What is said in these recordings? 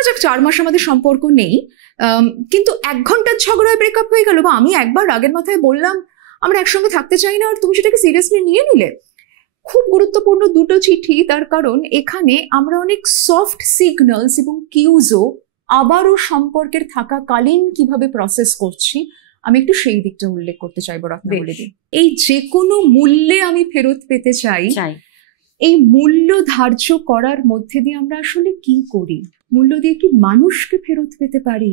ধরা যাক 4 মাস আমাদের সম্পর্ক নেই, কিন্তু 1 ঘন্টার ঝগড়ায় ব্রেকআপ হয়ে গেল, বা আমি একবার রাগের মাথায় বললাম আমরা একসঙ্গে থাকতে চাই না, আর তুমি সেটাকে সিরিয়াসলি নিয়ে নিলে। খুব গুরুত্বপূর্ণ দুটো চিঠি, তার কারণ এখানে আমরা অনেক সফট সিগন্যালস এবং কিউজও আবারও সম্পর্কের থাকাকালীন কিভাবে প্রসেস করছি, আমি একটু সেই দিকটা উল্লেখ করতে চাইবো রত্নাবলীদি। এই যে কোনো মূল্যে আমি ফেরত পেতে চাই, এই মূল্য ধার্য করার মধ্যে দিয়ে আমরা আসলে কি করি? মূল্য দিয়ে কি মানুষকে ফেরত পেতে পারি?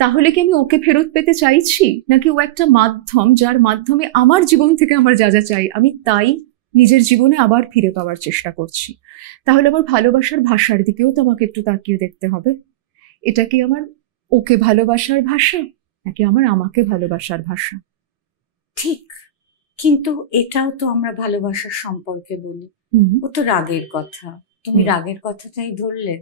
তাহলে কি আমি ওকে ফেরত পেতে চাইছি, নাকি ও একটা মাধ্যম যার মাধ্যমে আমার জীবন থেকে আমার যা যা চাই আমি তাই নিজের জীবনে আবার ফিরে পাওয়ার চেষ্টা করছি? তাহলে আমার ভালোবাসার ভাষার দিকেও তো আমাকে একটু তাকিয়ে দেখতে হবে। এটা কি আমার ওকে ভালোবাসার ভাষা, নাকি আমার আমাকে ভালোবাসার ভাষা? ঠিক, কিন্তু এটাও তো আমরা ভালোবাসার সম্পর্কে বলি। ও তো রাগের কথা, তুমি রাগের কথাটাই ধরলে।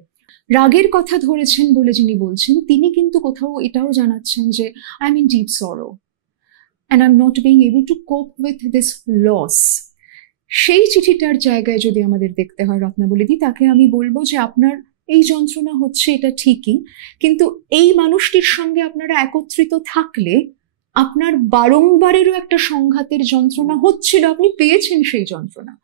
রাগের কথা ধরেছেন বলে যিনি বলছেন, তিনি কিন্তু কোথাও এটাও জানাচ্ছেন যে I am in deep sorrow and I am not being able to cope with this loss. সেই চিঠিটার জায়গায় যদি আমাদের দেখতে হয় রত্নাবলীদি, তাকে আমি বলবো যে আপনার এই যন্ত্রণা হচ্ছে, এটা ঠিকই, কিন্তু এই মানুষটির সঙ্গে আপনারা একত্রিত থাকলে আপনার বারংবারেরও একটা সংঘাতের যন্ত্রণা হচ্ছিল, আপনি পেয়েছেন সেই যন্ত্রণা।